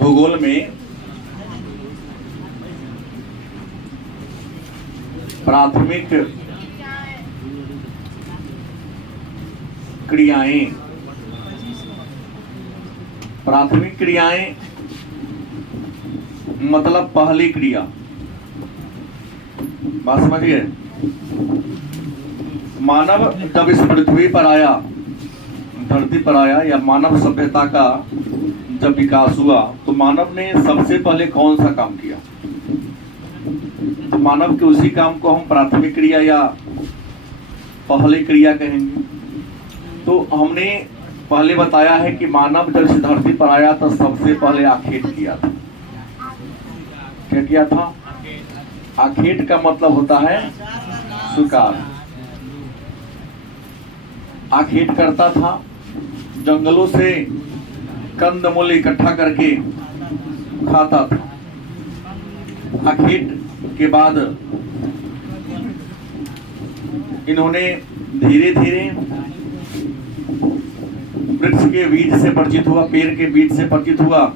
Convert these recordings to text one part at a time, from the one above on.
भूगोल में प्राथमिक क्रियाएं मतलब पहली क्रिया, बात समझिए। मानव जब इस पृथ्वी पर आया, धरती पर आया, या मानव सभ्यता का जब विकास हुआ, तो मानव ने सबसे पहले कौन सा काम किया? तो मानव के उसी काम को हम प्राथमिक क्रिया या पहली क्रिया कहेंगे। तो हमने पहले बताया है कि मानव जब इस धरती पर आया तो सबसे पहले आखेट किया था। क्या किया था? आखेट का मतलब होता है शिकार। आखेट करता था, जंगलों से कंदमूल इकट्ठा करके खाता था। आखेट के बाद इन्होंने धीरे धीरे वृक्ष के बीज से परिचित हुआ, पेड़ के बीज से परिचित हुआ,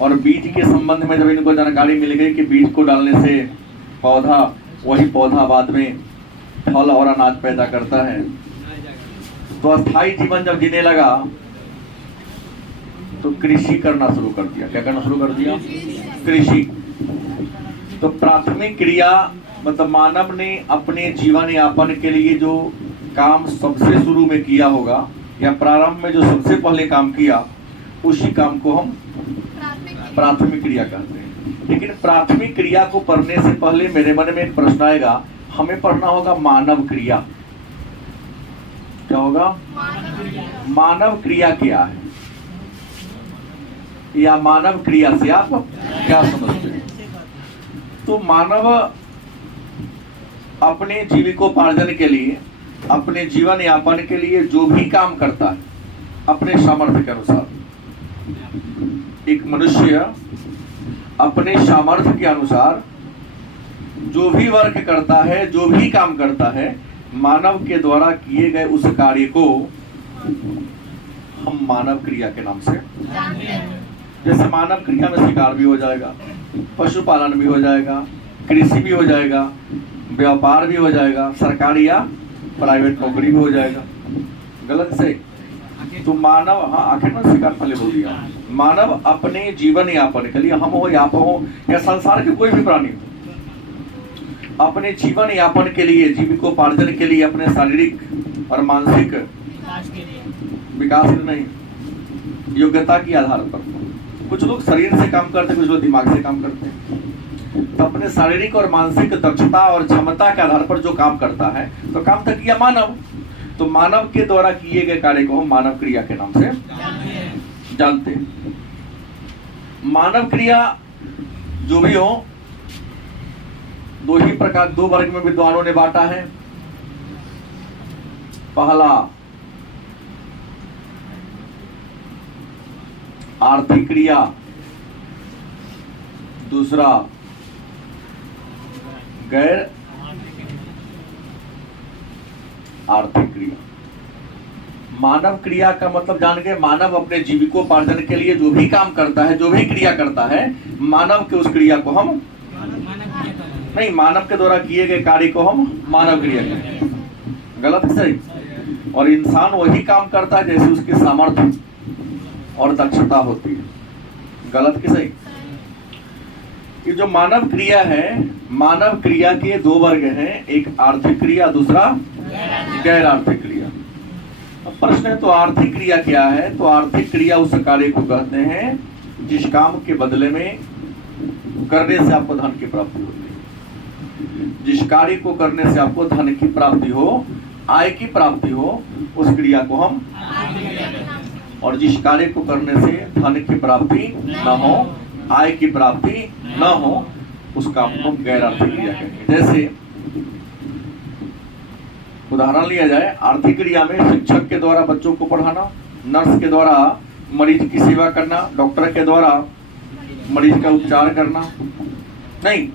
और बीज के संबंध में जब इनको जानकारी मिल गई कि बीज को डालने से पौधा, वही पौधा बाद में फल और अनाज पैदा करता है, तो अस्थायी जीवन जब जीने लगा तो कृषि करना शुरू कर दिया। क्या करना शुरू कर दिया? कृषि। तो प्राथमिक क्रिया मतलब मानव ने अपने जीवन यापन के लिए जो काम सबसे शुरू में किया होगा, या प्रारंभ में जो सबसे पहले काम किया, उसी काम को हम प्राथमिक क्रिया कहते हैं। लेकिन प्राथमिक क्रिया को पढ़ने से पहले मेरे मन में एक प्रश्न आएगा, हमें पढ़ना होगा मानव क्रिया। क्या होगा? मानव क्रिया क्या है, या मानव क्रिया से आप क्या समझते हैं? तो मानव अपने जीविकोपार्जन के लिए, अपने जीवन यापन के लिए जो भी काम करता है अपने सामर्थ्य के अनुसार, एक मनुष्य अपने सामर्थ्य के अनुसार जो भी वर्क करता है, जो भी काम करता है, मानव के द्वारा किए गए उस कार्य को हम मानव क्रिया के नाम से जानते हैं। जैसे मानव क्रिया में शिकार भी हो जाएगा, पशुपालन भी हो जाएगा, कृषि भी हो जाएगा, व्यापार भी हो जाएगा, सरकारी या प्राइवेट नौकरी भी हो जाएगा। गलत से? तो मानव, हाँ आखिर में शिकार पहले बोल दिया, मानव अपने जीवन यापन के लिए, हम हो या आप हो या संसार के कोई भी प्राणी हो, अपने जीवन यापन के लिए, जीविकोपार्जन के लिए, अपने शारीरिक और मानसिक विकास नहीं, योग्यता के आधार पर, कुछ लोग शरीर से काम करते हैं, कुछ लोग दिमाग से काम करते हैं, तो अपने शारीरिक और मानसिक दक्षता और क्षमता के आधार पर जो काम करता है, तो काम तो किया मानव। तो मानव के द्वारा किए गए कार्य को हम मानव क्रिया के नाम से जानते हैं। मानव क्रिया जो भी हो, दो ही प्रकार, दो वर्ग में विद्वानों ने बांटा है। पहला आर्थिक क्रिया, दूसरा गैर आर्थिक क्रिया। मानव क्रिया का मतलब जान गए, मानव अपने जीविकोपार्जन के लिए जो भी काम करता है, जो भी क्रिया करता है, मानव के उस क्रिया को हम नहीं, मानव के द्वारा किए गए कार्य को हम मानव क्रिया कहते हैं। गलत है? सही। और इंसान वही काम करता है जैसे उसकी सामर्थ्य और दक्षता होती है। गलत कि सही? कि जो मानव क्रिया है, मानव क्रिया के दो वर्ग हैं, एक आर्थिक क्रिया, दूसरा गैर आर्थिक क्रिया। अब प्रश्न है, तो आर्थिक क्रिया क्या है? तो आर्थिक क्रिया उस कार्य को कहते हैं जिस काम के बदले में करने से आपको धन की प्राप्ति होती है। जिस कार्य को करने से आपको धन की प्राप्ति हो, आय की प्राप्ति हो, उस क्रिया को हम, और जिस कार्य को करने से धन की प्राप्ति न हो, आय की प्राप्ति न हो, उस काम को हम गैर आर्थिक क्रिया कहते हैं। जैसे उदाहरण लिया जाए, आर्थिक क्रिया में शिक्षक के द्वारा बच्चों को पढ़ाना, नर्स के द्वारा मरीज की सेवा करना, डॉक्टर के द्वारा मरीज का उपचार करना नहीं,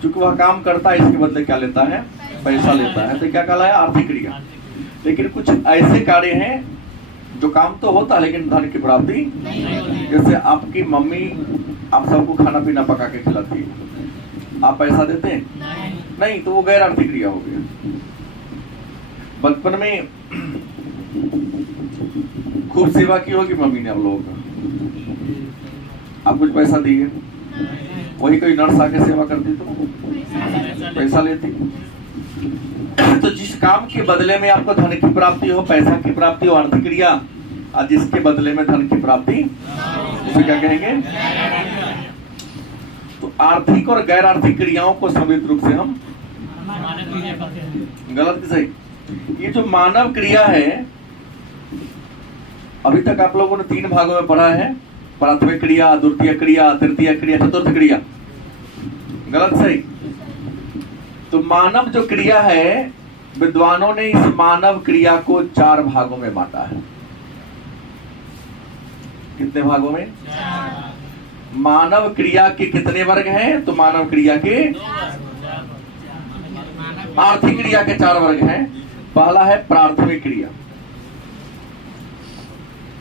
क्योंकि वह काम करता है, इसके बदले क्या लेता है? पैसा लेता है। तो क्या कहलाया? आर्थिक क्रिया। लेकिन कुछ ऐसे कार्य हैं जो काम तो होता है लेकिन धन की प्राप्ति। जैसे आपकी मम्मी आप सबको खाना पीना पका के खिलाती है, आप पैसा देते हैं? नहीं, तो वो गैर आर्थिक क्रिया हो गया। बचपन में खूब सेवा की होगी मम्मी ने आप लोगों का, आप कुछ पैसा दिए, वही कोई नर्स आके सेवा करती तो पैसा लेती। तो जिस काम के बदले में आपको धन की प्राप्ति हो, पैसा की प्राप्ति हो, आर्थिक क्रिया, और जिसके बदले में धन की प्राप्ति, उसे क्या कहेंगे? तो आर्थिक और गैर आर्थिक क्रियाओं को संयुक्त रूप से हम गलत की सही। ये जो मानव क्रिया है, अभी तक आप लोगों ने 3 भागों में पढ़ा है, प्राथमिक क्रिया, द्वितीय क्रिया, तृतीय क्रिया, चतुर्थ क्रिया। गलत सही? तो मानव जो क्रिया है, विद्वानों ने इस मानव क्रिया को 4 भागों में बांटा है। कितने भागों में? मानव क्रिया के कितने वर्ग हैं? तो मानव क्रिया के आर्थिक क्रिया के 4 वर्ग हैं। पहला है प्राथमिक क्रिया।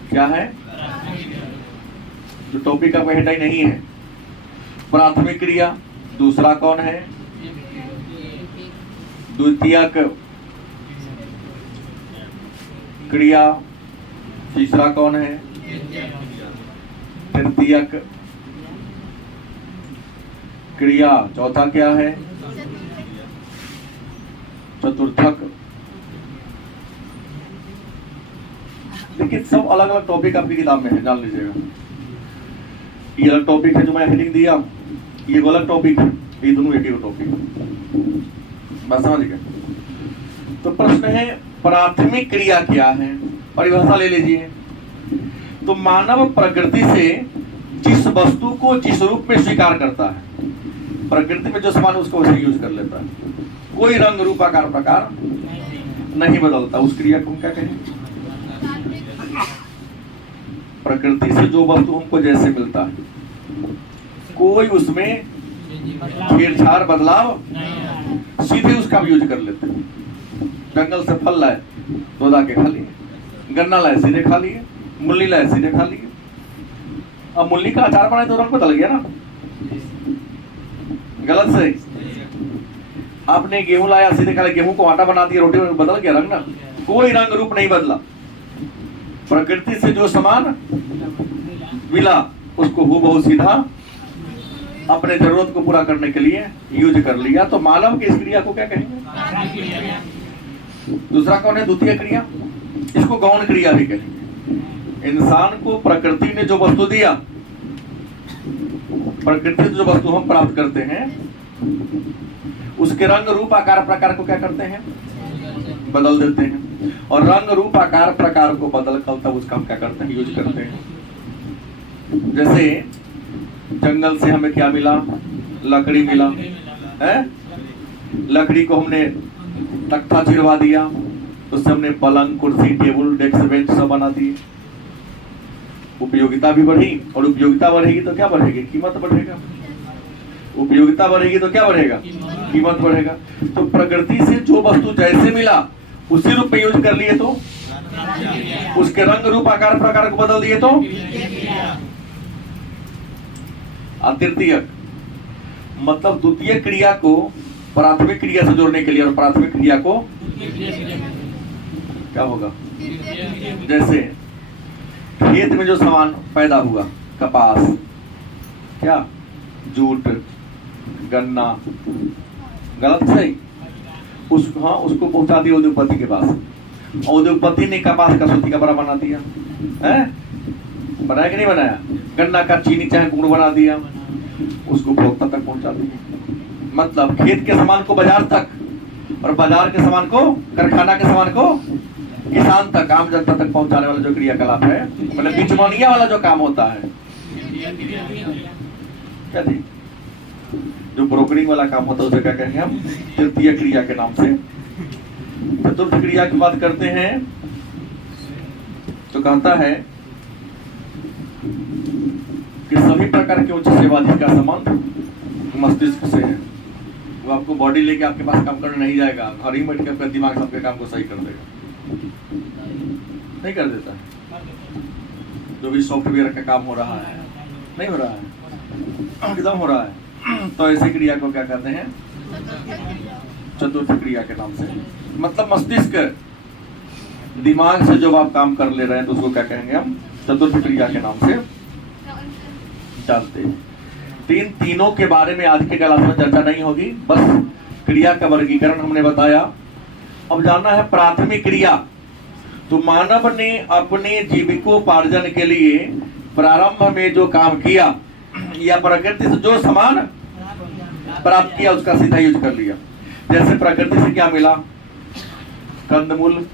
क्या है? जो टॉपिक का हेड नहीं है, प्राथमिक क्रिया। दूसरा कौन है? द्वितीयक क्रिया। तीसरा कौन है? तृतीयक क्रिया। चौथा क्या है? चतुर्थक। देखिए, सब अलग अलग टॉपिक आपकी किताब में है, जान लीजिएगा। ये अलग टॉपिक है जो मैं हेडिंग दिया, ये अलग टॉपिक है, ये दोनों एक ही टॉपिक है। बात समझ गए? तो प्रश्न है प्राथमिक क्रिया क्या है? परिभाषा ले लीजिए। तो मानव प्रकृति से जिस वस्तु को जिस रूप में स्वीकार करता है, प्रकृति में जो सामान उसको वैसे यूज कर लेता है, कोई रंग रूप आकार प्रकार नहीं बदलता, उस क्रिया को हम क्या कहेंगे? प्रकृति से जो वस्तु हमको जैसे मिलता है, कोई उसमें छेड़छाड़ बदलाव, सीधे उसका भी यूज कर लेते हैं। जंगल से फल लाए तोड़ा के खा लिए, गन्ना लाए सीधे खा लिए, मूली लाए सीधे खा लिए। अब मूली का अचार बनाए तो रंग बदल गया ना। गलत सही? आपने गेहूं लाया सीधे खा लिया, गेहूं को आटा बना दिया, रोटी में बदल गया रंग ना। कोई रंग रूप नहीं बदला। प्रकृति से जो सामान मिला उसको हूबहू सीधा अपने जरूरत को पूरा करने के लिए यूज कर लिया। तो मानव की इस क्रिया को क्या कहेंगे? दूसरा कौन है? द्वितीय क्रिया। इसको गौण क्रिया भी कहेंगे। इंसान को प्रकृति ने जो वस्तु दिया, प्रकृति से जो वस्तु हम प्राप्त करते हैं, उसके रंग रूप आकार प्रकार को क्या करते हैं? बदल देते हैं। और रंग रूप आकार प्रकार को बदल कर तब उसका हम क्या करते हैं? यूज करते हैं। जैसे जंगल से हमें क्या मिला? लकड़ी मिला है। लकड़ी को हमने तख्ता चिरवा दिया, उससे हमने पलंग, कुर्सी, टेबल, डेस्क, बेंच सब बना दिए। उपयोगिता भी बढ़ी, और उपयोगिता बढ़ेगी तो क्या बढ़ेगी? कीमत बढ़ेगा। उपयोगिता बढ़ेगी तो क्या बढ़ेगा? कीमत बढ़ेगा। तो प्रकृति से जो वस्तु जैसे मिला उसी रूप में यूज कर लिए तो, उसके रंग रूप आकार प्रकार को बदल दिए तो। तृतीयक मतलब द्वितीय क्रिया को प्राथमिक क्रिया से जोड़ने के लिए, और प्राथमिक क्रिया को क्या होगा? जैसे खेत में जो सामान पैदा हुआ, कपास, क्या, जूट, गन्ना, गलत सही, उसको पहुंचा दिया उद्योगपति के पास। उद्योगपति ने कपास का सूती कपड़ा बना दिया, है? बनाया कि नहीं बनाया? गन्ना का चीनी चाहे गुड़ बना दिया, उसको उपभोक्ता तक पहुंचा दिया। मतलब खेत के सामान को बाजार तक, और बाजार के सामान को, कारखाना के सामान को किसान तक, आम जनता तक पहुंचाने वाला जो क्रियाकलाप है, मतलब बिचौलिया वाला जो काम होता है, क्या थी? जो ब्रोकरिंग वाला काम होता है उसे क्या कहेंगे हम? तृतीय क्रिया के नाम से। चतुर्थ क्रिया की बात करते हैं तो कहता है कि सभी प्रकार के उच्च सेवाधि का संबंध मस्तिष्क से है। वो आपको बॉडी लेके आपके पास काम करने नहीं जाएगा, घर ही बैठ के आपका दिमाग सबके काम को सही कर देगा, नहीं कर देता है। जो भी सॉफ्टवेयर का काम हो रहा है, नहीं हो रहा है, एकदम हो रहा है। तो ऐसी क्रिया को क्या कहते हैं? चतुर्थ क्रिया के नाम से। मतलब मस्तिष्क, दिमाग से जो आप काम कर ले रहे हैं तो उसको क्या कहेंगे हम? चतुर्थ क्रिया के नाम से जानते हैं। तीनों के बारे में आज के क्लास में चर्चा नहीं होगी, बस क्रिया का वर्गीकरण हमने बताया। अब जानना है प्राथमिक क्रिया। तो मानव ने अपने जीविकोपार्जन के लिए प्रारंभ में जो काम किया या प्रकृति से जो सामान प्राप्त किया उसका सीधा यूज कर लिया। जैसे प्रकृति से क्या मिला? कंदमूल,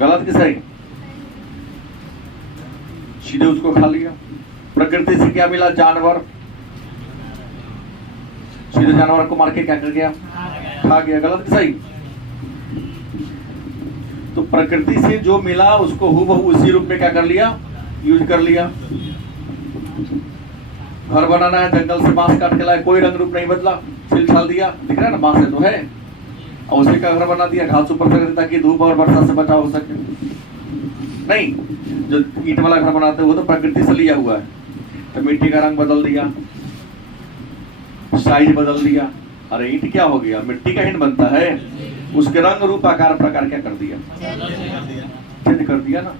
गलत कि सही? सीधे उसको खा लिया। प्रकृति से क्या मिला? जानवर, सीधे जानवर को मार के क्या कर गया? खा गया। गलत कि सही? तो प्रकृति से जो मिला उसको हूबहू उसी रूप में क्या कर लिया? यूज कर लिया। घर बनाना है, जंगल से बांस काट के लाए, कोई रंग रूप नहीं बदला, छिल छाल दिया, दिख रहा है ना, बांस है तो है, और उसी का घर बना दिया, घास ऊपर कर ताकि धूप और वर्षा से बचाव हो सके। नहीं, जो ईंट वाला घर बनाते हैं वो तो प्रकृति से लिया हुआ है। तो मिट्टी का रंग बदल दिया, साइज बदल दिया। अरे ईंट क्या हो गया? मिट्टी का ईंट बनता है, उसके रंग रूप आकार प्रकार क्या कर दिया? चेंज कर दिया ना।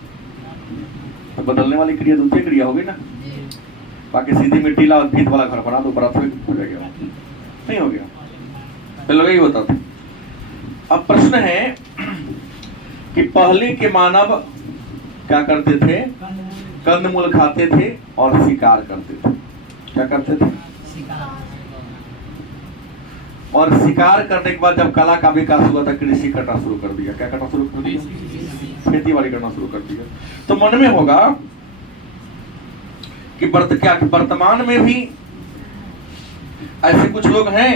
तो बदलने वाली क्रिया दूसरी क्रिया होगी ना। बाकी सीधी मिट्टी ला भीत वाला घर बना दो, प्राथमिक हो जाएगा? नहीं हो गया, पहले यही होता था। अब प्रश्न है कि पहले के मानव क्या करते थे? कंदमूल खाते थे और शिकार करते थे। क्या करते थे? और शिकार करने के बाद जब कला का विकास हुआ था, कृषि करना शुरू कर दिया। क्या करना शुरू कर दिया? खेती बाड़ी करना शुरू कर दिया। तो मन में होगा कि वर्तमान में भी ऐसे कुछ लोग हैं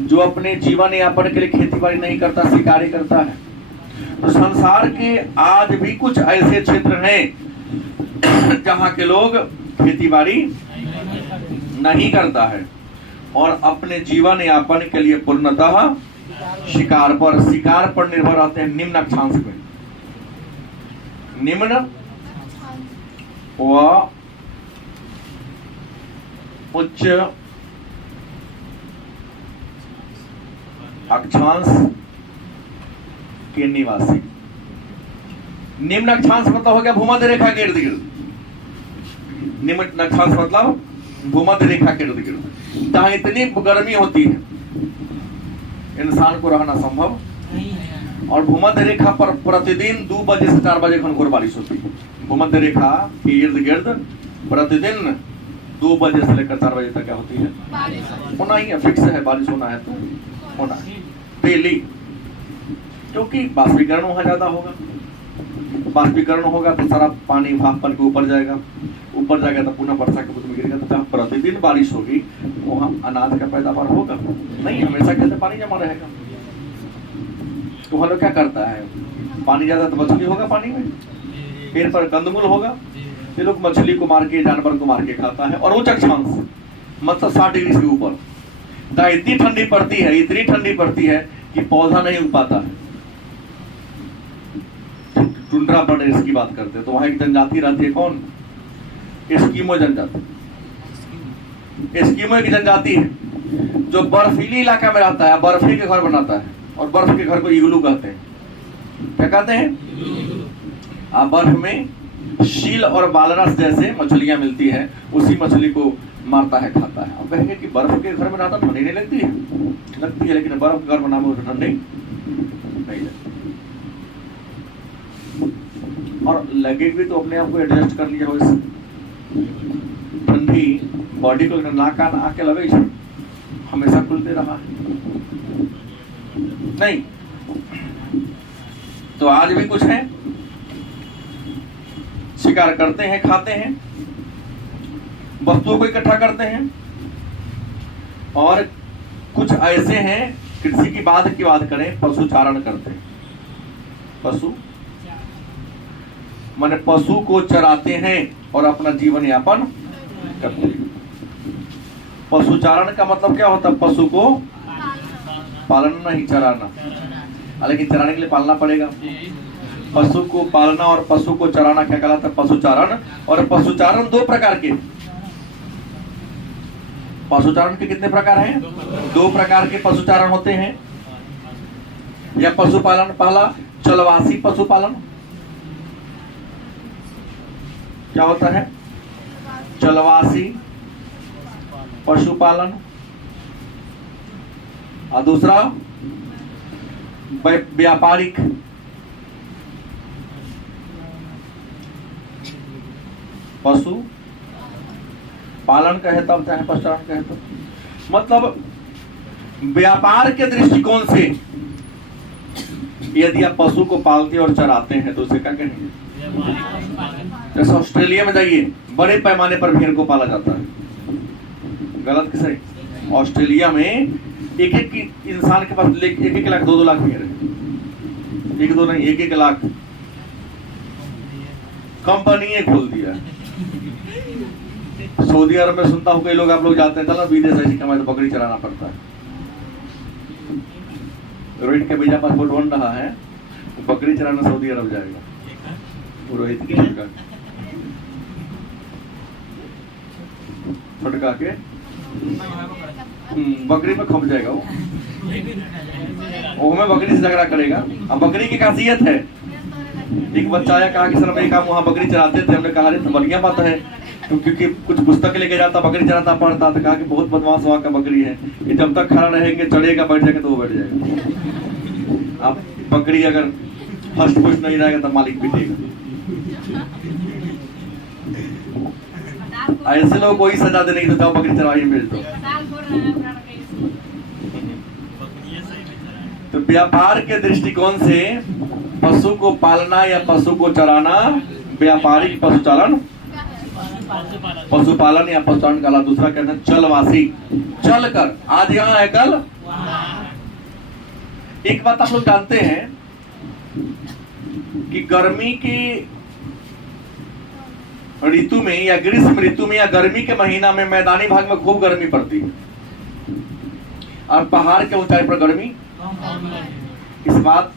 जो अपने जीवन यापन के लिए खेती बाड़ी नहीं करता, शिकार ही करता है। तो संसार के आज भी कुछ ऐसे क्षेत्र हैं जहां के लोग खेती बाड़ी नहीं करता है और अपने जीवन यापन के लिए पूर्णतः शिकार पर निर्भर रहते हैं। निम्न अक्षांश में, निम्न व उच्च अक्षांश के निवासी। निम्न अक्षांश मतलब हो गया भूमध्य रेखा के इर्द गिर्द। निम्न अक्षांश मतलब भूमध्य रेखा के इर्द गिर्द, जहां इतनी गर्मी होती है इंसान को रहना संभव नहीं है। और भूमध्य रेखा पर प्रतिदिन 2 बजे से 4 बजे घनघोर बारिश होती है। भूमध्य रेखा के इर्द गिर्द प्रतिदिन 2 बजे से लेकर 4 बजे तक क्या होती है? होना ही है, फिक्स है, बारिश होना है तो होना है डेली, क्योंकि बाष्पीकरण वहां ज्यादा होगा। बाष्पीकरण होगा तो सारा पानी भाप बन के ऊपर जाएगा तो पुनः वर्षा के बुद में गिरेगा। तो जहाँ प्रतिदिन बारिश होगी वहां अनाज का पैदावार होगा नहीं, हमेशा कहते पानी जमा रहेगा। तो हम लोग क्या करता है? पानी ज्यादा तो मछली होगा पानी में, पेड़ पर कंदमूल होगा, ये लोग मछली को मार के, जानवर को मार के खाता है। और उच्च अक्षांश मतलब 60 डिग्री से ऊपर, जहाँ इतनी ठंडी पड़ती है कि पौधा नहीं उग पाता है। टुंड्रा प्रदेश की बात करते हैं तो वहां एक जनजाति रहती है, कौन? एस्किमो जनजाति। एस्किमो एक जनजाति है जो बर्फीली इलाका में रहता है, बर्फी के घर बनाता है, और बर्फ के घर को इग्लू कहते हैं। क्या कहते हैं? बर्फ में शील और बालरस जैसे मछलियां मिलती है, उसी मछली को मारता है, खाता है। अब कहेंगे कि बर्फ के घर में रहता ठंडी नहीं लगती है, लेकिन बर्फ के घर बनाने में ठंडी नहीं लगती। और लगे भी तो अपने आप को एडजस्ट कर लिया हो। ठंडी बॉडी को नाक कान आके लगे हमेशा खुलते रहा है नहीं। तो आज भी कुछ है, शिकार करते हैं, खाते हैं, वस्तुओं को इकट्ठा करते हैं। और कुछ ऐसे हैं, कृषि की बात करें, पशुचारण करते हैं। पशु माने पशु को चराते हैं और अपना जीवन यापन करते हैं। पशुचारण का मतलब क्या होता है? पशु को पालना, नहीं चराना। लेकिन चराने के लिए पालना पड़ेगा। पशु को पालना और पशु को चराना क्या कहलाता है? पशुचारण। और पशुचारण दो प्रकार के, पशुचारण के कितने प्रकार हैं? दो प्रकार के पशुचारण होते हैं। या पशुपालन, पहला चलवासी पशुपालन। क्या होता है? चलवासी पशुपालन। और दूसरा व्यापारिक। पशु पालन कहे तब चाहे पशुचारण कहे तब, मतलब व्यापार के दृष्टिकोण से यदि आप पशु को पालते और चराते हैं तो उसे क्या कहेंगे? जैसे ऑस्ट्रेलिया में जाइए, बड़े पैमाने पर भेड़ को पाला जाता है। गलत कि सही? ऑस्ट्रेलिया में एक एक इंसान के पास 1-1 लाख 2-2 लाख भेड़ है। 1-2 नहीं, 1-1 लाख कंपनी खोल दिया। सऊदी अरब में सुनता हूँ कई लोग, आप लोग जाते हैं, चलो विदेश ऐसी कमाई तो बकरी चराना पड़ता है। रोहित के भैया पासपोर्ट बन रहा है, तो बकरी चराना सऊदी अरब जाएगा। रोहित की फटका के बकरी पे खप जाएगा वो में बकरी से झगड़ा करेगा। अब बकरी की खासियत है, एक बच्चा आया, कहा कि सर मेरे काम वहाँ बकरी चराते थे। हमने कहा तो बढ़िया बात है, क्योंकि कुछ पुस्तक लेके जाता, बकरी चराता, पढ़ता, तो कहा कि बहुत बदमाश वहाँ का बकरी है, ये जब तक खड़ा रहेंगे, चढ़ेगा, बैठ जाएगा तो वो बैठ जाएगा। अब बकरी अगर फर्स्ट पुश नहीं रहेगा तो मालिक पीटेगा। ऐसे लोग कोई सजा देने की तो जाओ बकरी चराइए भेज दो। तो व्यापार के दृष्टिकोण से पशु को पालना या पशु को चराना व्यापारिक पशुचालन, पशुपालन या पशुचारण कहला। दूसरा कहते हैं चलवासी, चल कर, आज यहाँ है कल। एक बात आप लोग जानते हैं कि गर्मी की ऋतु में या ग्रीष्म ऋतु में या गर्मी के महीना में मैदानी भाग में खूब गर्मी पड़ती है और पहाड़ के ऊंचाई पर गर्मी। इस बात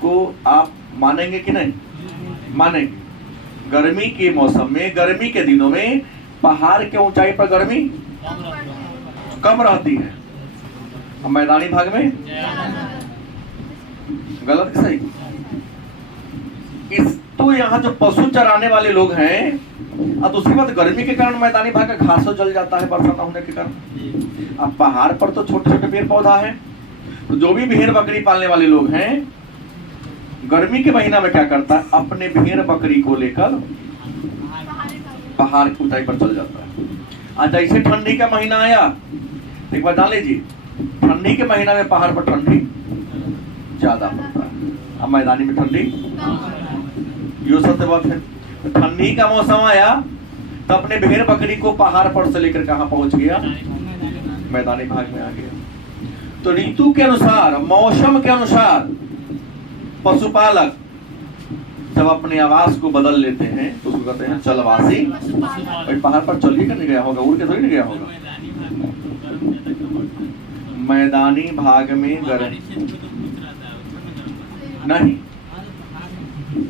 को आप मानेंगे कि नहीं मानेंगे? गर्मी के मौसम में, गर्मी के दिनों में पहाड़ के ऊंचाई पर गर्मी कम रहती है और मैदानी भाग में। गलत कि सही? इस तो यहाँ जो पशु चराने वाले लोग हैं, और दूसरी बात गर्मी के कारण मैदानी भाग का घास जल जाता है वर्षा न होने के कारण। अब पहाड़ पर तो छोटे छोटे पेड़ पौधा है, तो जो भी भेड़ बकरी पालने वाले लोग हैं गर्मी के महीना में क्या करता है? अपने भेड़ बकरी को लेकर पहाड़ की ऊंचाई पर चल जाता है। आज जैसे ठंडी का महीना आया, एक बार जान लीजिए, ठंडी के महीना में पहाड़ पर ठंडी ज्यादा पड़ता है, अब मैदानी में ठंडी। यो सत्य बात है। ठंडी का मौसम आया तो अपने भेड़ बकरी को पहाड़ पर से लेकर कहां पहुंच गया? मैदानी भाग में आ गया। तो ऋतु के अनुसार, मौसम के अनुसार पशुपालक जब अपने आवास को बदल लेते हैं तो उसको कहते हैं चलवासी। और पहाड़ पर चल ही करने गया होगा, उड़ के थोड़ी नहीं गया होगा। मैदानी भाग में गर्मी नहीं,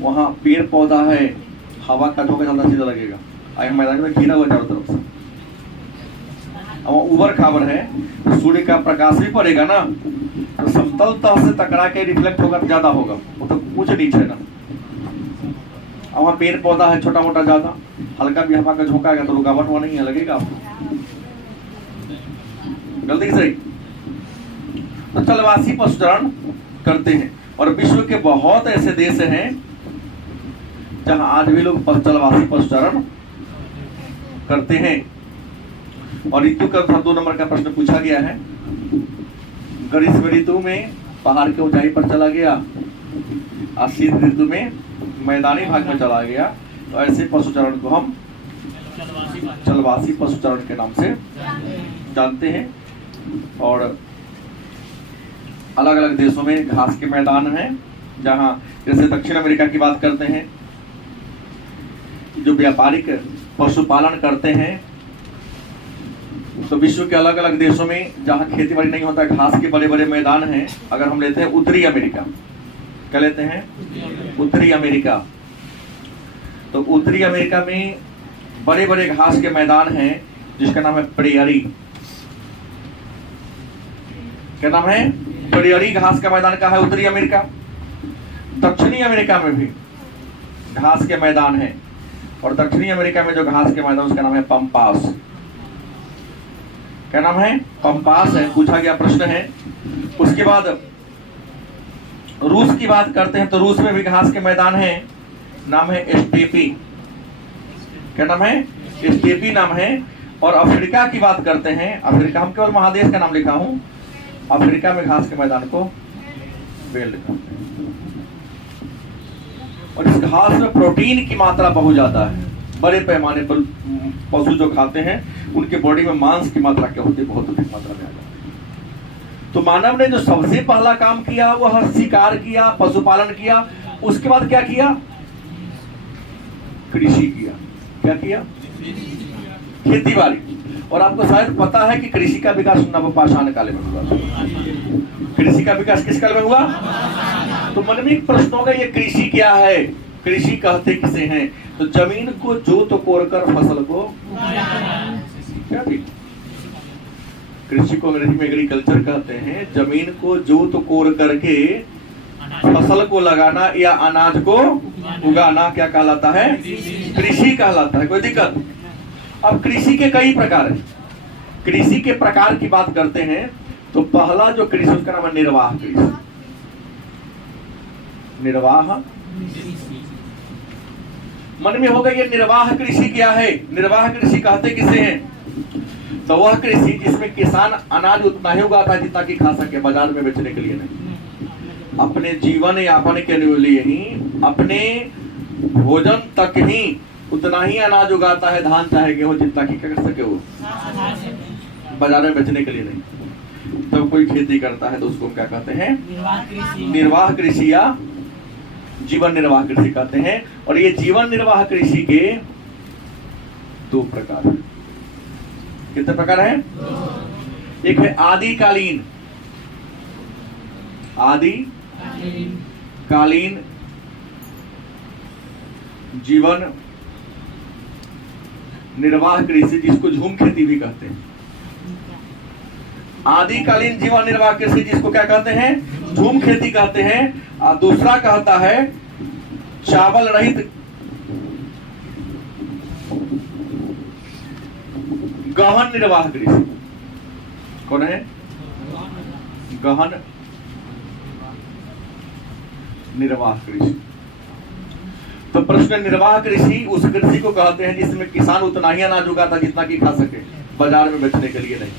वहाँ पेड़ पौधा है, हवा का झोंका चलता सीधा लगेगा। आगे मैदान में घिरा हुआ चारों तरफ से, अब उबड़ खाबड़ है, तो सूर्य का प्रकाश भी पड़ेगा ना, तो समतल तल से टकरा के रिफ्लेक्ट होगा तो ज्यादा होगा, वो तो ऊंच नीचे है ना। अब वहाँ पेड़ पौधा है छोटा मोटा ज्यादा, हल्का भी हवा का झोंका आएगा तो रुकावट वो नहीं है, लगेगा आपको। गलती सही? तो चलवासी पशुचारण करते हैं। और विश्व के बहुत ऐसे देश हैं जहां आज भी लोग चलवासी पशुचारण करते हैं। और ऋतु का 2 नंबर का प्रश्न पूछा गया है। ग्रीष्म ऋतु में पहाड़ के ऊंचाई पर चला गया, और शीत ऋतु में मैदानी भाग में चला गया, तो ऐसे पशुचारण को हम चलवासी पशुचारण के नाम से जानते हैं। और अलग अलग देशों में घास के मैदान हैं, जहां जैसे दक्षिण अमेरिका की बात करते हैं, जो व्यापारिक पशुपालन करते हैं, तो विश्व के अलग अलग देशों में जहां खेती बाड़ी नहीं होता, घास के बड़े बड़े मैदान हैं। अगर हम लेते हैं उत्तरी अमेरिका, क्या लेते हैं? उत्तरी अमेरिका। तो उत्तरी अमेरिका में बड़े बड़े घास के मैदान हैं जिसका नाम है प्रेयरी। क्या नाम है? प्रेयरी घास का मैदान का है उत्तरी अमेरिका। दक्षिणी अमेरिका में भी घास के मैदान है, और दक्षिणी अमेरिका में जो घास के मैदान उसका नाम है पंपास। क्या नाम है? पंपास है, पूछा गया प्रश्न है। उसके बाद रूस की बात करते हैं तो रूस में भी घास के मैदान है, नाम है स्टेपी। क्या नाम है? स्टेपी नाम है। और अफ्रीका की बात करते हैं, अफ्रीका, हम केवल महादेश का नाम लिखा हूं, अफ्रीका में घास के मैदान को वेल्ड कहते हैं। और इस घास में प्रोटीन की मात्रा बहुत ज्यादा है। बड़े पैमाने पर पशु जो खाते हैं उनके बॉडी में मांस की मात्रा क्या होती है? बहुत अधिक मात्रा में आ जाती है। तो मानव ने जो सबसे पहला काम किया वह शिकार किया, पशुपालन किया। उसके बाद क्या किया? कृषि किया। क्या किया? खेती बाड़ी। और आपको शायद पता है कि कृषि का विकास नवपाषाण काल में हुआ। कृषि का विकास किस काल में हुआ? तो मन में एक प्रश्न होगा, ये कृषि क्या है? कृषि कहते किसे हैं? तो जमीन को जोत कोड़ कर फसल को क्या थी? कृषि को अंग्रेजी में एग्रीकल्चर कहते हैं। जमीन को जोत कोड़ करके फसल को लगाना या अनाज को उगाना क्या कहलाता है? कृषि कहलाता है। कोई दिक्कत? अब कृषि के कई प्रकार हैं। कृषि के प्रकार की बात करते हैं तो पहला जो कृषि उसका नाम है निर्वाह कृषि। निर्वाह, मन में होगा ये निर्वाह कृषि क्या है? निर्वाह कृषि कहते किसे हैं? तो वह कृषि जिसमें किसान अनाज उतना ही उगाता है जितना कि खा सके, बाजार में बेचने के लिए नहीं। अपने जीवन यापन के लिए ही, अपने भोजन तक ही उतना ही अनाज उगाता है, धान चाहे गेहूं, जितना कि कर सके वो, बाजार में बेचने के लिए नहीं। तब कोई खेती करता है तो उसको क्या कहते हैं? निर्वाह कृषि या जीवन निर्वाह कृषि कहते हैं। और ये जीवन निर्वाह कृषि के दो प्रकार हैं। कितने प्रकार हैं? एक है आदिकालीन, आदिकालीन जीवन निर्वाह कृषि, जिसको झूम खेती भी कहते हैं। आदिकालीन जीवन निर्वाह कृषि जिसको क्या कहते हैं? झूम खेती कहते हैं। और दूसरा कहता है चावल रहित गहन निर्वाह कृषि। कौन है? गहन निर्वाह कृषि। तो प्रश्न, निर्वाह कृषि उस कृषि को कहते हैं जिसमें किसान उतना ही अनाज उगाता जितना कि खा सके, बाजार में बेचने के लिए नहीं।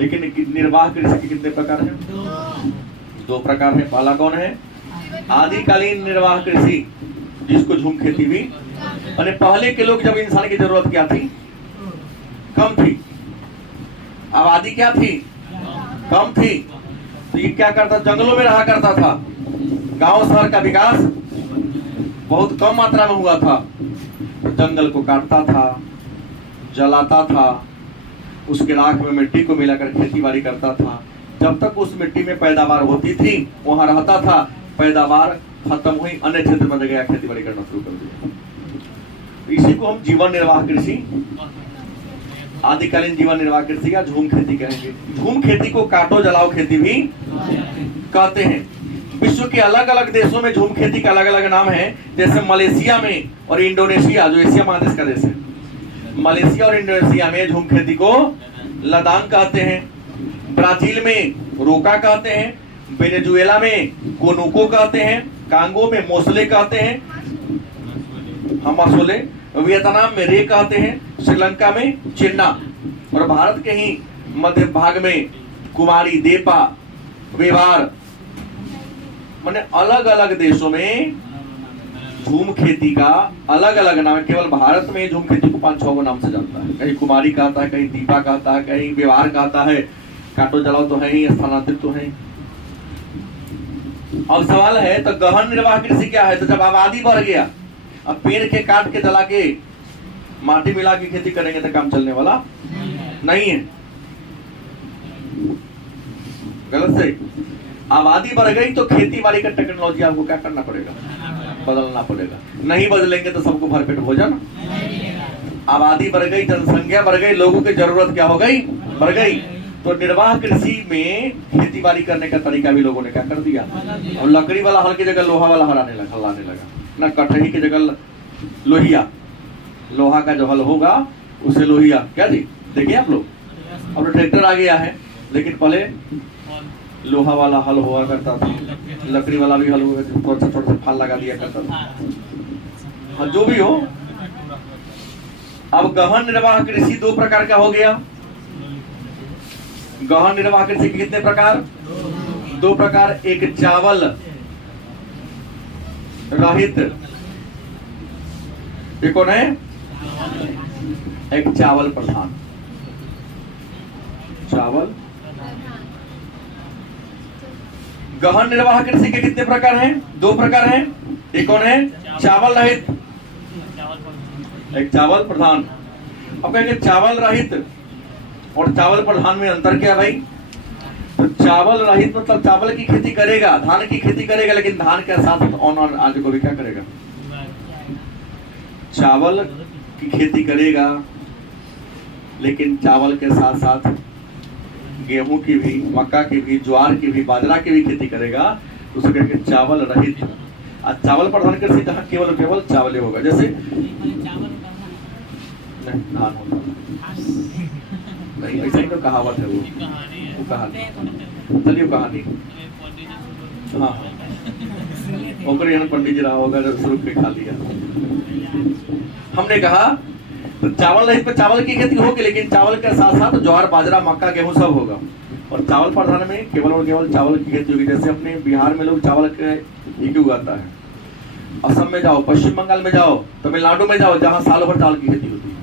लेकिन निर्वाह कृषि के कितने प्रकार हैं? दो प्रकार हैं। पहला कौन है? आदिकालीन निर्वाह कृषि, जिसको झूम खेती भी। और पहले के लोग जब इंसान की जरूरत क्या थी? कम थी। आबादी क्या थी? कम थी। तो ये क्या करता? जंगलों में रहा करता था। गांव शहर का विकास बहुत कम मात्रा में हुआ था। तो जंगल को काटता था, जलाता था, उसके राख में मिट्टी को मिलाकर खेती बाड़ी करता था। जब तक उस मिट्टी में पैदावार होती थी वहां रहता था। पैदावार खत्म हुई, अन्य क्षेत्र में गया, खेती बाड़ी करना शुरू कर दिया। इसी को हम जीवन निर्वाह कृषि, आदिकालीन जीवन निर्वाह कृषि या झूम खेती कहेंगे। झूम खेती को काटो जलाओ खेती भी कहते हैं। विश्व के अलग अलग देशों में झूम खेती का अलग अलग नाम है। जैसे मलेशिया में और इंडोनेशिया, जो एशिया महादेश का देश है, मलेशिया और इंडोनेशिया में झूम खेती को लदांग कहते हैं। ब्राजील में रोका कहते हैं। वेनेजुएला में कोनुको कहते हैं। कांगो में मोसले कहते हैं, हमासोले। वियतनाम में रे कहते हैं। श्रीलंका में चिन्ना। और भारत के ही मध्य भाग में कुमारी, देपा, वेवार। माने अलग अलग देशों में झूम खेती का अलग अलग नाम है। केवल भारत में झूम खेती को 5-6 को नाम से जानता है। कहीं कुमारी कहता है, कहीं दीपा कहता है, कहीं व्यवहार कहता है। काटो जलाओ तो है ही, स्थानांतरित तो है। अब सवाल है तो गहन निर्वाह कृषि क्या है? तो जब आबादी बढ़ गया, अब पेड़ के काट के जला के माटी मिला के खेती करेंगे तो काम चलने वाला नहीं है। गलत से आबादी बढ़ गई तो खेती बाड़ी का टेक्नोलॉजी आपको क्या करना पड़ेगा, बदलना पड़ेगा। नहीं बदलेंगे तो सबको भरपेट भोजन। आबादी बढ़ गई, जनसंख्या बढ़ गई, लोगों की जरूरत क्या हो गई, बढ़ गई। तो निर्वाह कृषि में खेती बाड़ी करने का तरीका भी लोगों ने क्या कर दिया, और लकड़ी वाला हल की जगह लोहा वाला हलाने लगा ना, कटही की जगह लोहिया, लोहा का जो हल होगा उसे लोहिया, क्या जी देखिए आप लोग, अब तो ट्रैक्टर आ गया है, लेकिन पहले लोहा वाला हल हुआ करता था, लकड़ी वाला भी हल हुआ, थोड़ा सा फाल लगा दिया करता था। जो भी हो, अब गहन निर्वाह कृषि दो प्रकार का हो गया। गहन निर्वाह कृषि के कितने प्रकार, दो प्रकार, एक चावल रहित, एक कौन है, एक चावल प्रधान। चावल गहन निर्वाह कृषि के कितने प्रकार हैं, दो प्रकार हैं, एक कौन है, चावल रहित, एक चावल प्रधान। अब कहेंगे चावल रहित और चावल प्रधान में अंतर क्या भाई, तो चावल रहित मतलब चावल की खेती करेगा, धान की खेती करेगा, लेकिन धान के साथ अनाज को भी क्या करेगा, चावल की खेती करेगा, लेकिन चावल के साथ साथ गेहूं की भी, मक्का की भी, ज्वार की भी, बाजरा की भी खेती करेगा, तो उसे कहेंगे चावल रहित। और चावल प्रधान कृषि जहाँ केवल चावल होगा, जैसे नहीं धान होता नहीं, ऐसा ही तो कहावत है, वो कहानी, चलिए कहानी, हाँ ओकरे पंडित जी रहा होगा जब शुरू के खा लिया। हमने कहा तो चावल रहित पे चावल की खेती होगी, लेकिन चावल के साथ साथ ज्वार, बाजरा, मक्का, गेहूं सब होगा। और चावल प्रधान में केवल और केवल चावल की खेती होगी। जैसे अपने बिहार में लोग चावल के एक उगाता है, असम में जाओ, पश्चिम बंगाल में जाओ, तमिलनाडु में जाओ, जहाँ साल भर चावल की खेती होती है।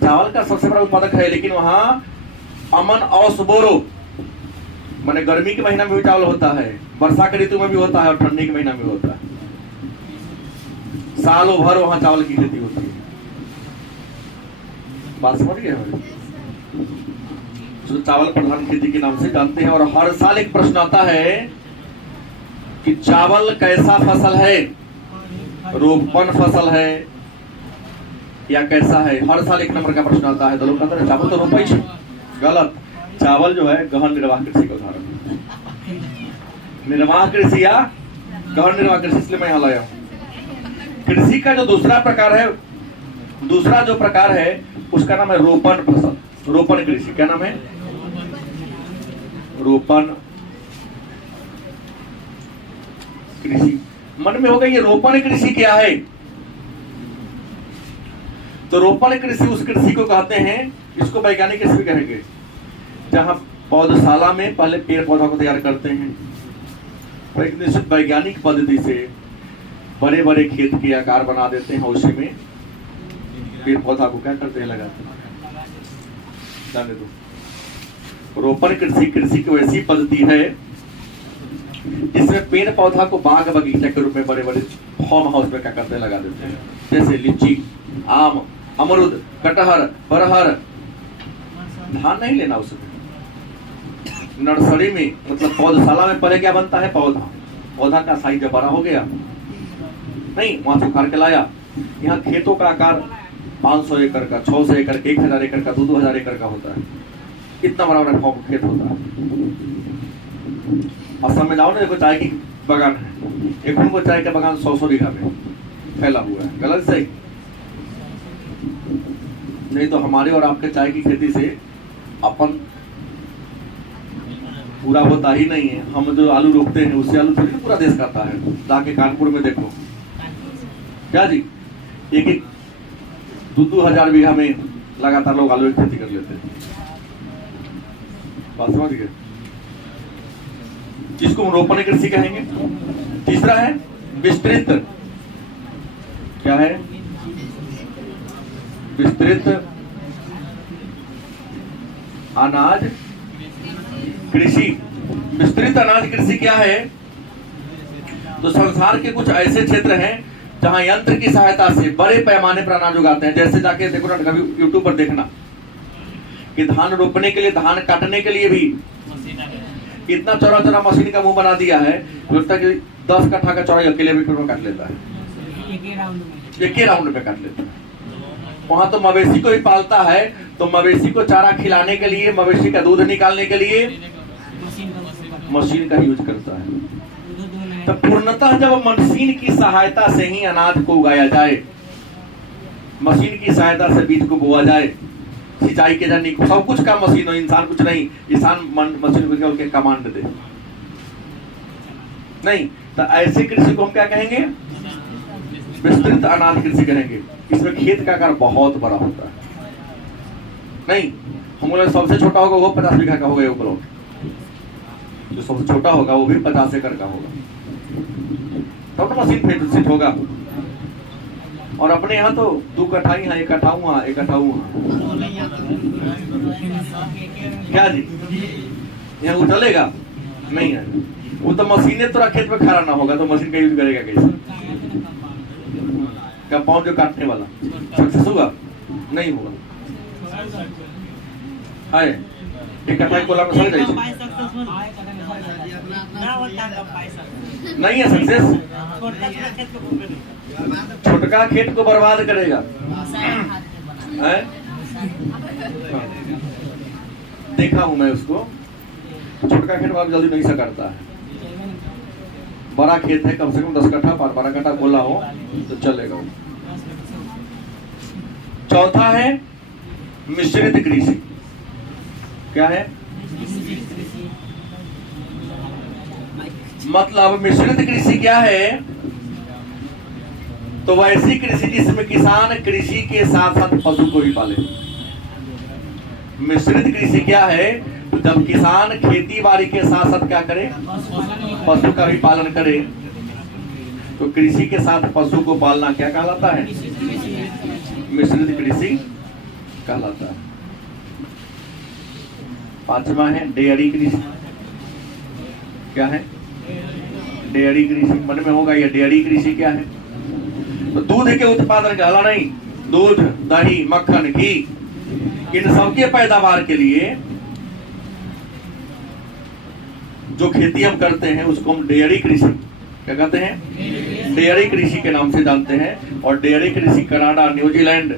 चावल का सबसे बड़ा उत्पादक है, लेकिन वहाँ अमन और बोरो माने गर्मी के महीना में भी चावल होता है, वर्षा के ऋतु में भी होता है, और ठंडी के महीना में होता है। सालों भर वहां चावल की खेती होती है। बात समझ गए, जो चावल प्रधान खेती के नाम से जानते हैं। और हर साल एक प्रश्न आता है कि चावल कैसा फसल है, रोपण फसल है या कैसा है। हर साल एक नंबर का प्रश्न आता है, तो लोग कहते हैं चावल तो रोपाई है। गलत, चावल जो है गहन निर्वाह कृषि का उदाहरण। निर्वाह कृषि या गहन निर्वाह कृषि, इसलिए मैं यहाँ लाया हूँ। कृषि का जो दूसरा प्रकार है, दूसरा जो प्रकार है उसका नाम है रोपण फसल, रोपण कृषि। क्या नाम है, रोपण कृषि। मन में होगा ये रोपण कृषि क्या है, तो रोपण कृषि उस कृषि को कहते हैं, इसको वैज्ञानिक कृषि भी कहेंगे, जहां पौधशाला में पहले पेड़ पौधा को तैयार करते हैं और एक निश्चित वैज्ञानिक पद्धति से बड़े बड़े खेत के आकार बना देते हैं, उसी में पेड़ पौधा को क्या करते हैं, लगाते हैं। जाने दो। रोपण कृषि, कृषि की वैसी पद्धति है जिसमें पेड़ पौधा को बाग बगीचा के रूप में बड़े बड़े फार्म हाउस में क्या करते हैं, लगा देते हैं। जैसे लीची, आम, अमरूद, कटहर, बरहर। धान नहीं लेना उसमें, नर्सरी में मतलब पौधशाला में पहले क्या बनता है, पौधा, पौधा का साइज जब बड़ा हो गया, नहीं वहां से उखाड़ के लाया। यहाँ खेतों का आकार 500 एकड़ का, 600 एकड़, 1000 एकड़ का, 2000 एकड़ का होता है। इतना बड़ा बड़ा खेत होता है। असम में जाओ ना, देखो चाय की बागान है, एक उनको चाय का बागान 100 बीघा में फैला हुआ है। गलत सही नहीं, तो हमारे और आपके चाय की खेती से अपन पूरा होता ही नहीं है। हम जो आलू रोपते हैं उससे आलू थोड़ी पूरा देश खाता है। जाके कानपुर में देखो क्या जी, एक 2-2 हजार बीघा में लगातार लोग आलू की खेती कर लेते हैं। बात समझ गए, जिसको हम रोपण कृषि कहेंगे। तीसरा है विस्तृत। क्या है, विस्तृत अनाज कृषि। विस्तृत अनाज कृषि क्या है, तो संसार के कुछ ऐसे क्षेत्र हैं जहां यंत्र की सहायता से बड़े पैमाने पर अनाज उगाते हैं। जैसे जाके देखो ना, कभी यूट्यूब पर देखना, कि धान रोपने के लिए, धान काटने के लिए भी इतना चौड़ा चौड़ा मशीन का मुंह बना दिया है, लगता है कि 10 कट्ठा का चौड़ाई अकेले भी काट लेता है, एक ही राउंड में काट लेता है। वहां तो मवेशी को भी पालता है, तो मवेशी को चारा खिलाने के लिए, मवेशी का दूध निकालने के लिए मशीन का यूज करता है। तो पूर्णतः जब मशीन की सहायता से ही अनाज को उगाया जाए, मशीन की सहायता से बीज को बोआ जाए, सिंचाई के जाने सब कुछ का मशीन हो, इंसान कुछ नहीं, इंसान मशीन को केवल कमांड दे नहीं, तो ऐसे कृषि को हम क्या कहेंगे? विस्तृत अनाज कृषि कहेंगे। इसमें खेत का आकार बहुत बड़ा होता है। नहीं, हम बोले सबसे छोटा होगा वो 50 बीघा का होगा, प्लॉट जो सबसे छोटा होगा वो भी 50 एकड़ का होगा, तब तो मशीन फिट होगा। और अपने यहाँ तो 2 कट्ठा ही है, 1 कट्ठा हुआ, 1 कट्ठा हुआ, क्या जी यहाँ वो चलेगा नहीं है? वो तो मशीनें तो खेत में खड़ा ना होगा तो मशीन का यूज करेगा कैसे? क्या पाँव जो काटने वाला सक्सेस होगा? नहीं होगा। हाय एक कट्ठा कोला में सर जाए नहीं है सक्सेस। छोटका खेत को बर्बाद करेगा। देखा हूं मैं उसको, छोटका खेत आप जल्दी नहीं करता है। बड़ा खेत है, कम से कम 10 कट्ठा 12 कट्ठा कोला हो तो चलेगा। चौथा है मिश्रित कृषि। क्या है? मतलब मिश्रित कृषि क्या है? तो वैसी कृषि जिसमें किसान कृषि के साथ साथ पशु को भी पाले। मिश्रित कृषि क्या है? तो जब किसान खेती बाड़ी के साथ साथ क्या करे? पशु का भी पालन करे। तो कृषि के साथ पशु को पालना क्या कहलाता है? मिश्रित कृषि कहलाता है। 5वां है डेयरी कृषि। क्या है? डेयरी कृषि। मन में होगा ये डेयरी कृषि क्या है? तो दूध के उत्पादन का नहीं, दूध, दही, मक्खन, घी, इन सबके पैदावार के लिए जो खेती हम करते हैं उसको हम डेयरी कृषि क्या कहते हैं? डेयरी कृषि के नाम से जानते हैं। और डेयरी कृषि कनाडा, न्यूजीलैंड,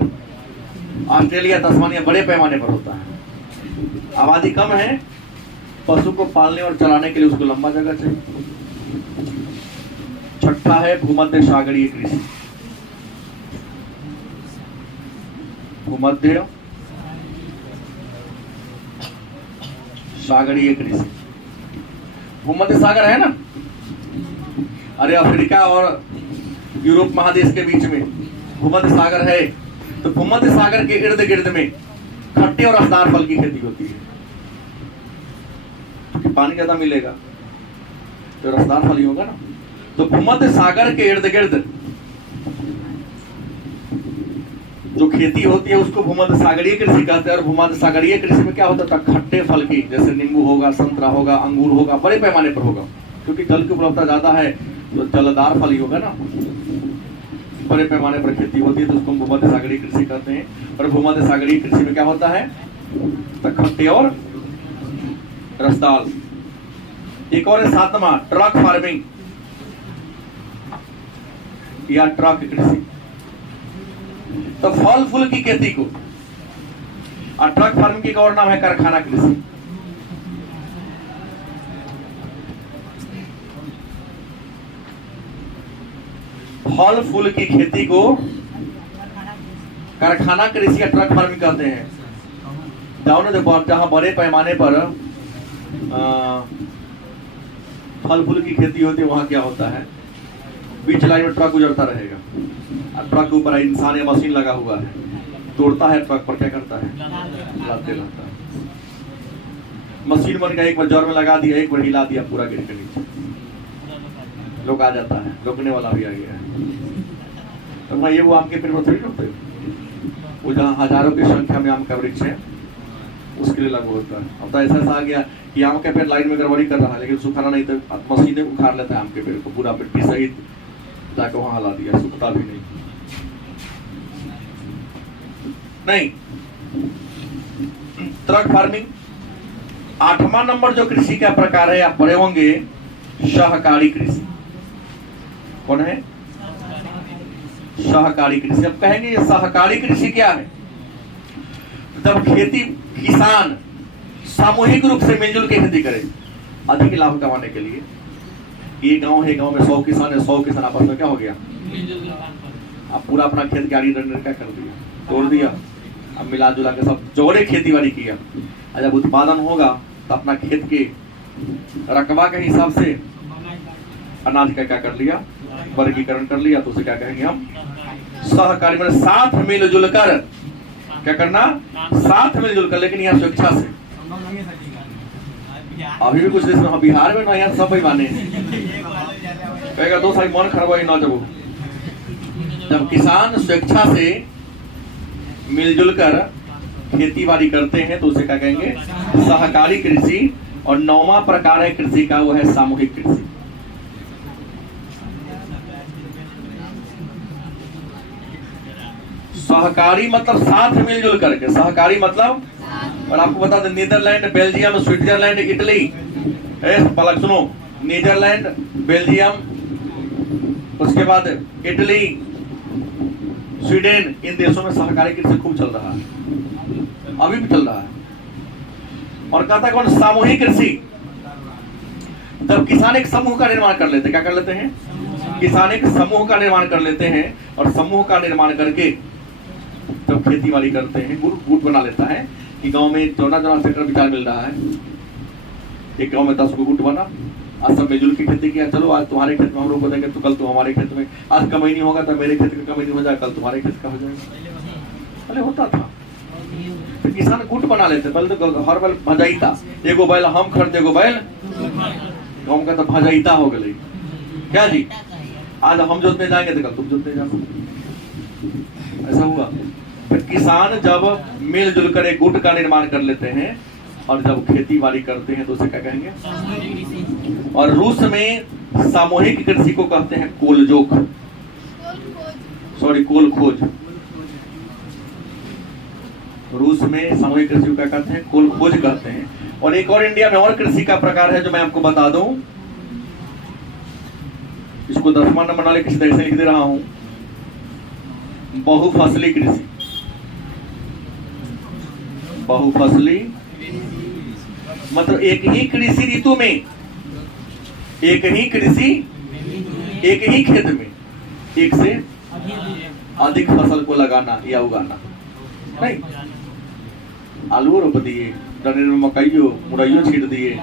ऑस्ट्रेलिया, तस्मानिया बड़े पैमाने पर होता है। आबादी कम है, पशु को पालने और चलाने के लिए उसको लंबा जगह चाहिए। 6ठा है भूमध्य सागरीय कृषि। भूमध्य सागरीय कृषि। भूमध्य सागर है ना, अरे अफ्रीका और यूरोप महादेश के बीच में भूमध्य सागर है। तो भूमध्य सागर के इर्द गिर्द में खट्टे और रसदार फल की खेती होती है, क्योंकि पानी ज्यादा मिलेगा तो रसदार फल ही होगा ना। तो भूमध्य सागर के इर्द गिर्द जो खेती होती है उसको भूमध्य सागरीय कृषि कहते हैं। और भूमध्य सागरीय कृषि में क्या होता है? खट्टे फल की, जैसे नींबू होगा, संतरा होगा, अंगूर होगा, बड़े पैमाने पर होगा, क्योंकि जल की उपलब्धता ज्यादा है तो जलदार फल ही होगा ना। बड़े पैमाने पर खेती होती है तो उसको भूमध्य सागरीय कृषि कहते हैं। और भूमध्य सागरीय कृषि में क्या होता है? तो खट्टे और रसदार। एक और है 7वां ट्रक फार्मिंग या ट्रक कृषि। तो फल फूल की खेती को, और ट्रक फार्मिंग की एक और नाम है कारखाना कृषि। फल फूल की खेती को कारखाना कृषि या ट्रक फार्मिंग कहते हैं। जहां बड़े पैमाने पर फल फूल की खेती होती है, वहां क्या होता है? बीच लाइन में ट्रक गुजरता रहेगा, ट्रक के ऊपर इंसान या मशीन लगा हुआ है, तोड़ता है ट्रक पर, क्या करता है? लाते रहता है। मशीन बन गया, एक बार जोर में लगा दिया, एक बार हिला दिया, पूरा गिर के नीचे लोग आ जाता है, रोकने वाला भी आ गया है। तो मैं ये वो आम के पेड़ पर थोड़ी रोकते, वो जहाँ हजारों की संख्या में आम का वृक्ष है उसके लिए लागू होता है। अब तो ऐसा आ गया कि आम के पेड़ लाइन में गड़बड़ी कर रहा है, लेकिन सुखाना नहीं तो मशीनें उखाड़ लेता है आम के पेड़ को, पूरा पेड़ सहित जाकर वहां ला दिया, सूखता भी नहीं। Truck farming. 8वां नंबर जो कृषि का प्रकार है आप पढ़े होंगे, सहकारी कृषि। कौन है? सहकारी कृषि। अब कहेंगे ये सहकारी कृषि क्या है? जब खेती किसान सामूहिक रूप से मिलजुल के खेती करे अधिक लाभ कमाने के लिए। ये गांव है, गांव में 100 किसान है, 100 किसान आपस में क्या हो गया, अब पूरा अपना खेत गाड़ी क्या कर दिया, तोड़ दिया। अब मिला जुला के सब जोड़े खेती बाड़ी किया। और जब उत्पादन होगा तो अपना खेत के रकबा के हिसाब से अनाज का क्या कर लिया, वर्गीकरण कर लिया। तो उसे क्या कहेंगे हम? सहकारी। मतलब साथ मिलजुल कर क्या करना, साथ मिलजुल कर, लेकिन यहाँ स्वेच्छा से। अभी भी कुछ देश में, बिहार में ना, यहाँ सब माने कहेगा 2 साल मन खराब ना। जब किसान स्वेच्छा से मिलजुल कर खेती बाड़ी करते हैं तो उसे क्या कहेंगे? सहकारी कृषि। और 9वां प्रकार है कृषि का, वो है सामूहिक कृषि। सहकारी मतलब साथ मिलजुल करके, सहकारी मतलब, और आपको बता दें नीदरलैंड, बेल्जियम, स्विट्जरलैंड, इटली, पलक सुनो, नीदरलैंड, बेल्जियम, उसके बाद इटली, स्वीडन, इन देशों में सहकारी कृषि खूब चल रहा है, अभी भी चल रहा है। और कहता है कौन? सामूहिक कृषि। तब किसान एक समूह का निर्माण कर लेते, क्या कर लेते हैं? किसान एक समूह का निर्माण कर लेते हैं, और समूह का निर्माण करके जब खेती बाड़ी करते हैं, गुट बना लेता है कि गांव में 14 सेक्टर विचार मिल रहा है, एक गांव में 10 को गुट बना, आज सब मिलजुल की खेती किया। चलो आज तुम्हारे खेत में हम लोग को देंगे, तो कल तो हमारे खेत में, आज कमाई नहीं होगा तो मेरे खेत का कमाई नहीं हो जाएगा, कल तुम्हारे खेत का हो जाएगा। पहले होता था तो किसान गुट बना लेते। पहले तो हर बैल भजाइता, एगो बैल हम खरीदे, एगो बैल गाँव का, तो भजाइता हो गई। क्या जी, आज हम जोतने जाएंगे तो कल तुम जोतने जाओ, ऐसा हुआ। फिर किसान जब मिलजुल कर एक गुट का निर्माण कर लेते हैं और जब खेती बाड़ी करते हैं तो उसे क्या कहेंगे? और रूस में सामूहिक कृषि को कहते हैं कोलजोक, सॉरी कोल खोज। रूस में सामूहिक कृषि को क्या कहते हैं? कोल खोज कहते हैं। और एक और इंडिया में और कृषि का प्रकार है जो मैं आपको बता दूं, इसको 10वां नंबर वाले किसी तरह से लिख दे रहा हूं, बहुफसली कृषि। बहुफसली मतलब एक ही कृषि ऋतु में, एक ही कृषि, एक ही खेत में एक से अधिक फसल को लगाना या उगाना। नहीं, आलू रोप दिए, डंडे में मकइयो मुरैयो छीट दिए,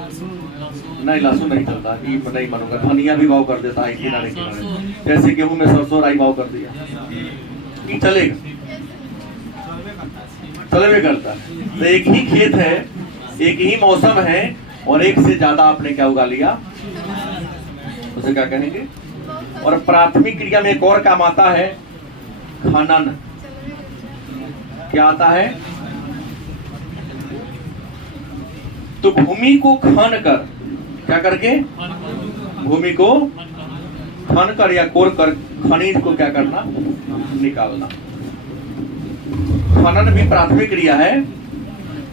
नहीं लहसुन नहीं चलता, ये नहीं मानूंगा। धनिया भी भाव कर देता है किनारे किनारे, जैसे गेहूं में सरसों राई भाव कर दिया, ये चलेगा, चलेगा करता है। तो एक ही खेत है, एक ही मौसम है, और एक से ज्यादा आपने क्या उगा लिया, उसे क्या कहेंगे? और प्राथमिक क्रिया में एक और काम आता है, खनन। क्या आता है? तो भूमि को खन कर, क्या करके? भूमि को खन कर या कोर कर खनिज को क्या करना? निकालना। खनन भी प्राथमिक क्रिया है।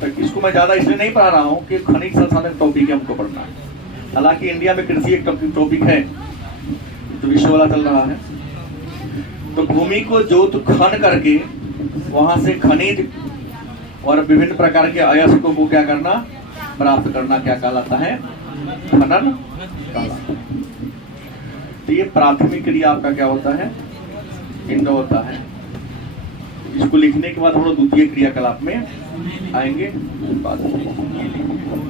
तो इसको मैं ज्यादा इसलिए नहीं पढ़ा रहा हूँ कि खनिज संसाधन टॉपिक है, हमको पढ़ना है। हालांकि इंडिया में कृषि एक टॉपिक है जो विश्व वाला चल रहा है। तो भूमि को जोत खन करके वहां से खनिज और विभिन्न प्रकार के अयस्कों को क्या करना? प्राप्त करना क्या कहलाता है? खनन कहलाता है। तो ये प्राथमिक क्रिया आपका क्या होता है? इनका होता है। इसको लिखने के बाद हम लोग द्वितीय क्रियाकलाप में आएंगे बाद में।